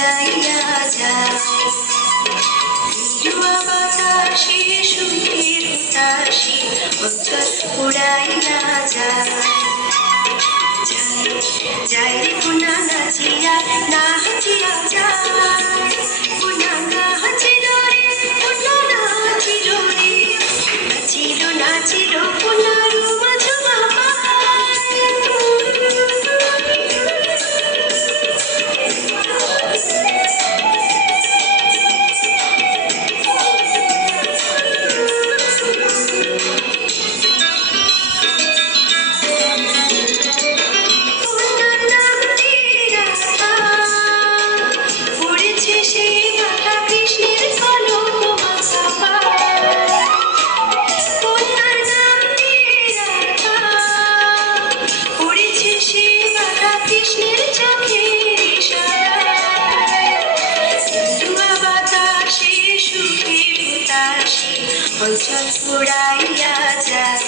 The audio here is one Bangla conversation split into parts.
উড়াইয়া যায় বিরুয়া বাতাসে সুখের হুতাশে অঞ্চল উড়াইয়া যায় যাই রে পুনা নাচিয়া নাচিয়া যায় পুনা নাচিল রে পুনা নাচিল রে নাচিল নাচিল পুনার মাঝমা অঞ্চল উড়াইয়া যায়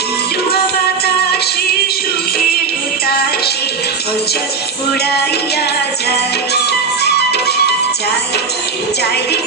বিরুয়া বাতাসে সুখের হুতাশে অঞ্চল উড়াইয়া যায় যাই যাই